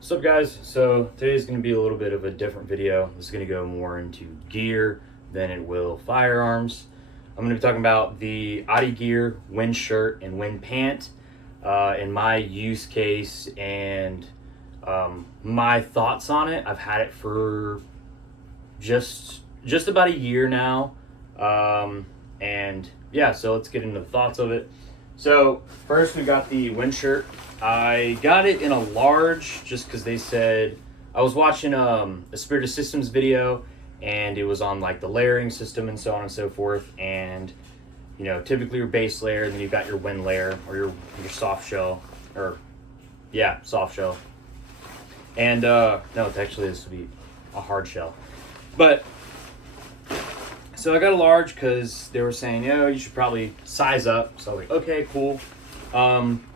What's up, guys? So today's going to be a little bit of a different video. This is going to go more into gear than it will firearms. I'm going to be talking about the Otte gear, wind shirt, and wind pant, in my use case and my thoughts on it. I've had it for just about a year now, and yeah, so let's get into the thoughts of it. So first we got the wind shirt. I got it in a large just because they said, I was watching a Spirit of Systems video, and it was on like the layering system and so on and so forth. And you know, typically your base layer, and then you've got your wind layer or your soft shell, or yeah, soft shell. And no, it's actually, this would be a hard shell. But so I got a large because they were saying, you should probably size up. So I was like, okay, cool.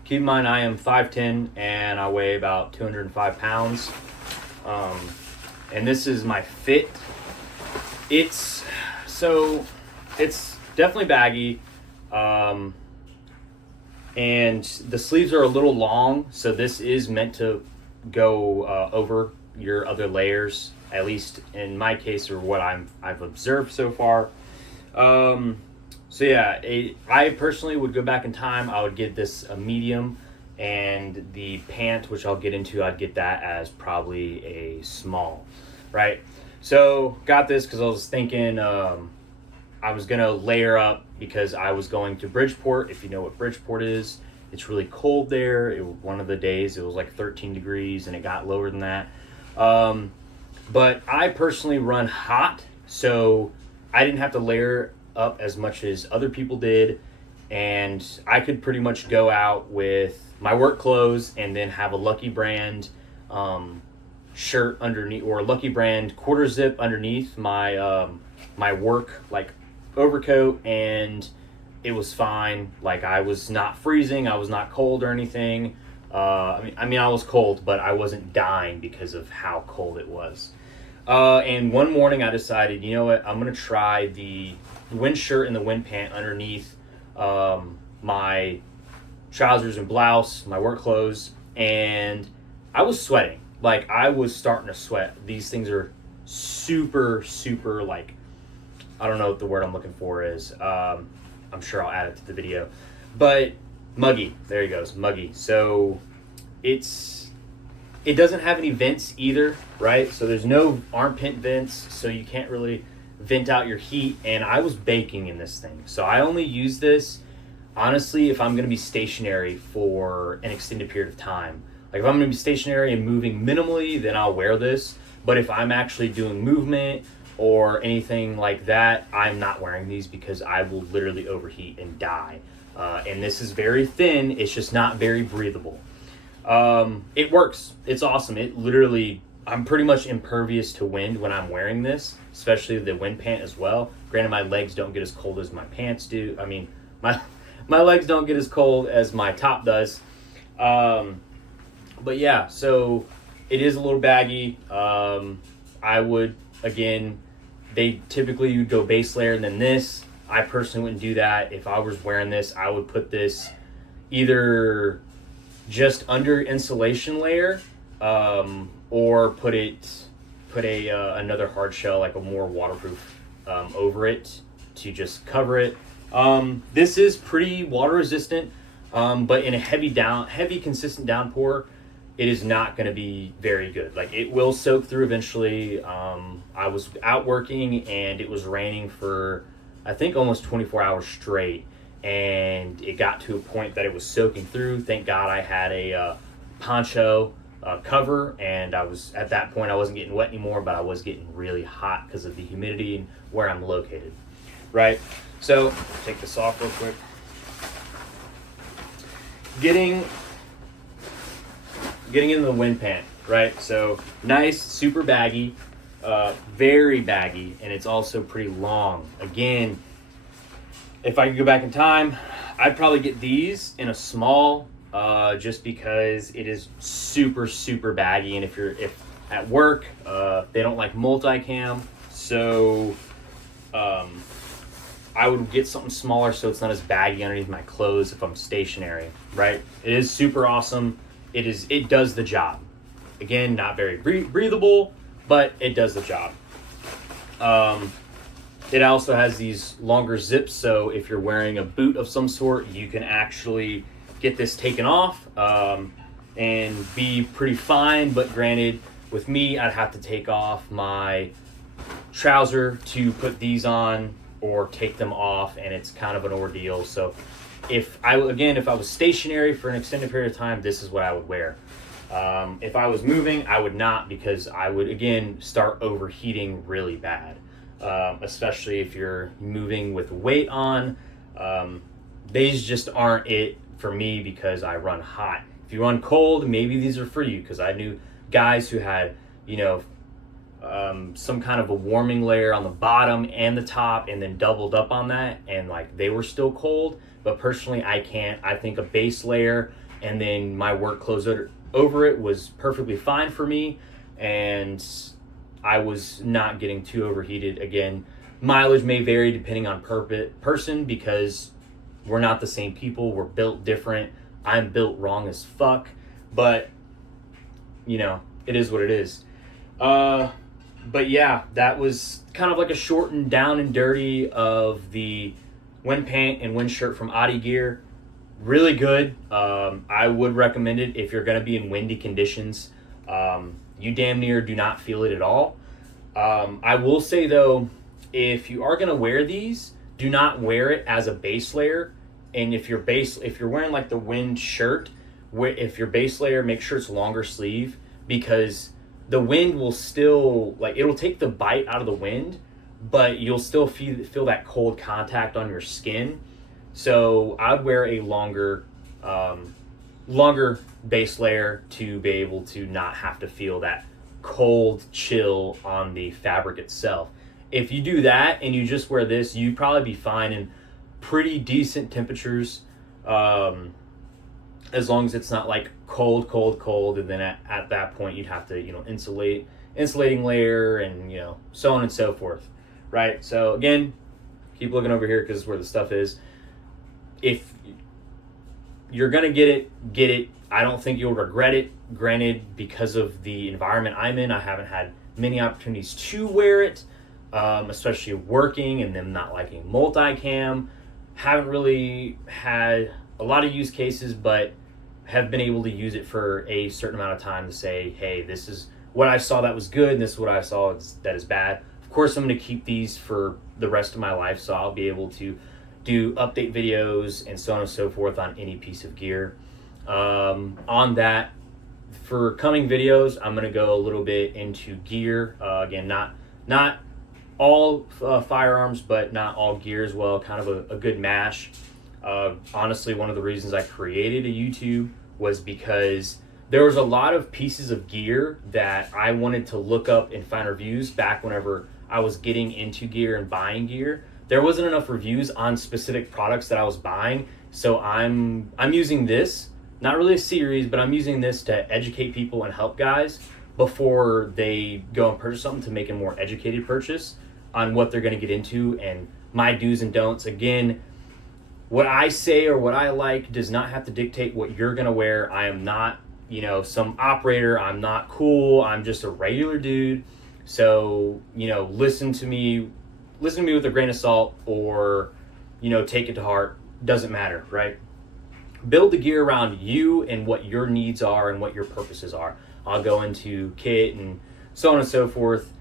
Keep in mind, I am 5'10", and I weigh about 205 pounds. And this is my fit. It's definitely baggy. And the sleeves are a little long, so this is meant to go over your other layers, at least in my case, or what I've observed so far. So yeah, I personally would go back in time. I would get this a medium, and the pant, which I'll get into, I'd get that as probably a small, right? So got this because I was thinking I was gonna layer up because I was going to Bridgeport. If you know what Bridgeport is, it's really cold there. One of the days it was like 13 degrees, and it got lower than that. But I personally run hot, so I didn't have to layer up as much as other people did, and I could pretty much go out with my work clothes and then have a Lucky Brand shirt underneath, or a Lucky Brand quarter zip underneath my my work like overcoat, and it was fine. Like, I was not freezing, I was not cold or anything. I mean I was cold, but I wasn't dying because of how cold it was. And one morning I decided, you know what, I'm gonna try the wind shirt and the wind pant underneath my trousers and blouse, my work clothes, and I was sweating. Like, I was starting to sweat. These things are super, like, I don't know what the word I'm looking for is. I'm sure I'll add it to the video. But muggy. There he goes, muggy. So it doesn't have any vents either, right? So there's no armpit vents, so you can't really vent out your heat. And I was baking in this thing. So I only use this, honestly, if I'm going to be stationary for an extended period of time. Like, if I'm going to be stationary and moving minimally, then I'll wear this. But if I'm actually doing movement or anything like that, I'm not wearing these because I will literally overheat and die. And this is very thin. It's just not very breathable. It works. It's awesome. It literally, I'm pretty much impervious to wind when I'm wearing this, especially the wind pant as well. Granted, my legs don't get as cold as my pants do. I mean, my legs don't get as cold as my top does. But yeah, so it is a little baggy. I would, again, they typically would go base layer and then this. I personally wouldn't do that. If I was wearing this, I would put this either just under insulation layer, or put another hard shell, like a more waterproof, over it to just cover it. This is pretty water resistant, but in a heavy consistent downpour, it is not going to be very good. Like, it will soak through eventually. I was out working and it was raining for, I think, almost 24 hours straight, and it got to a point that it was soaking through. Thank God I had a poncho cover, and at that point I wasn't getting wet anymore, but I was getting really hot because of the humidity and where I'm located, right? So take this off real quick. Getting into the wind pant, right? So nice, super baggy, very baggy, and it's also pretty long. Again, if I could go back in time, I'd probably get these in a small, just because it is super baggy. And if at work, they don't like multicam, so I would get something smaller so it's not as baggy underneath my clothes if I'm stationary, right? It is super awesome. It does the job. Again, not very breathable, but it does the job. It also has these longer zips, so if you're wearing a boot of some sort, you can actually get this taken off and be pretty fine. But granted, with me, I'd have to take off my trouser to put these on or take them off, and it's kind of an ordeal. So if I was stationary for an extended period of time, this is what I would wear. If I was moving, I would not, because I would, again, start overheating really bad, especially if you're moving with weight on. These just aren't it for me because I run hot. If you run cold, maybe these are for you, because I knew guys who had, some kind of a warming layer on the bottom and the top and then doubled up on that, and like they were still cold. But personally, I can't. I think a base layer and then my work clothes over it was perfectly fine for me, and I was not getting too overheated. Again, mileage may vary depending on person, because we're not the same people. We're built different. I'm built wrong as fuck, but it is what it is. But yeah, that was kind of like a short and down and dirty of the wind pant and wind shirt from Otte Gear. Really good. I would recommend it if you're going to be in windy conditions. You damn near do not feel it at all. I will say though, if you are going to wear these, do not wear it as a base layer. And if you're wearing like the wind shirt, if your base layer, make sure it's longer sleeve, because the wind will still, it'll take the bite out of the wind, but you'll still feel that cold contact on your skin. So I'd wear a longer base layer to be able to not have to feel that cold chill on the fabric itself. If you do that and you just wear this, you'd probably be fine in pretty decent temperatures, as long as it's not like cold, and then at that point you'd have to insulating layer and so on and so forth, right? So again, keep looking over here because it's where the stuff is. If you're gonna get it. I don't think you'll regret it. Granted, because of the environment I'm in, I haven't had many opportunities to wear it, especially working and them not liking multicam. Haven't really had a lot of use cases, but have been able to use it for a certain amount of time to say, hey, this is what I saw that was good, and this is what I saw that is bad. Of course, I'm going to keep these for the rest of my life, so I'll be able to do update videos and so on and so forth on any piece of gear. On that, for coming videos, I'm going to go a little bit into gear. Again, not all firearms, but not all gear as well. Kind of a good mash. Honestly, one of the reasons I created a YouTube was because there was a lot of pieces of gear that I wanted to look up and find reviews back whenever I was getting into gear and buying gear. There wasn't enough reviews on specific products that I was buying, so I'm using this, not really a series, but I'm using this to educate people and help guys before they go and purchase something, to make a more educated purchase on what they're going to get into and my do's and don'ts. Again, what I say or what I like does not have to dictate what you're going to wear. I am not, some operator. I'm not cool. I'm just a regular dude. So, listen to me with a grain of salt, or, take it to heart. Doesn't matter, right? Build the gear around you and what your needs are and what your purposes are. I'll go into kit and so on and so forth.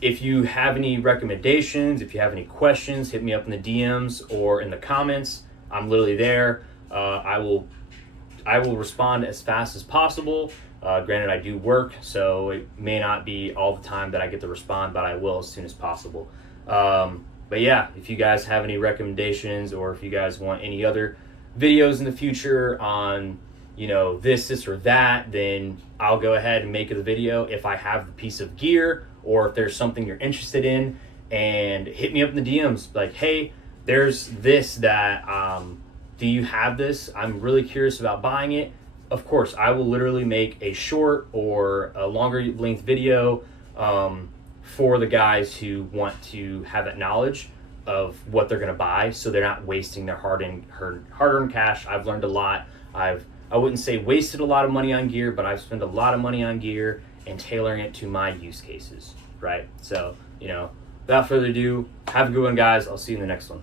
If you have any recommendations, if you have any questions, hit me up in the DMs or in the comments. I'm literally there. I will respond as fast as possible. Granted, I do work, so it may not be all the time that I get to respond, but I will as soon as possible. But yeah, if you guys have any recommendations, or if you guys want any other videos in the future on, this or that, then I'll go ahead and make the video if I have the piece of gear, or if there's something you're interested in, and hit me up in the DMs like, hey, there's this that, do you have this? I'm really curious about buying it. Of course, I will literally make a short or a longer length video for the guys who want to have that knowledge of what they're going to buy, so they're not wasting their hard-earned cash. I've learned a lot. I've I wouldn't say wasted a lot of money on gear, but I've spent a lot of money on gear and tailoring it to my use cases, right? So, without further ado, have a good one, guys. I'll see you in the next one.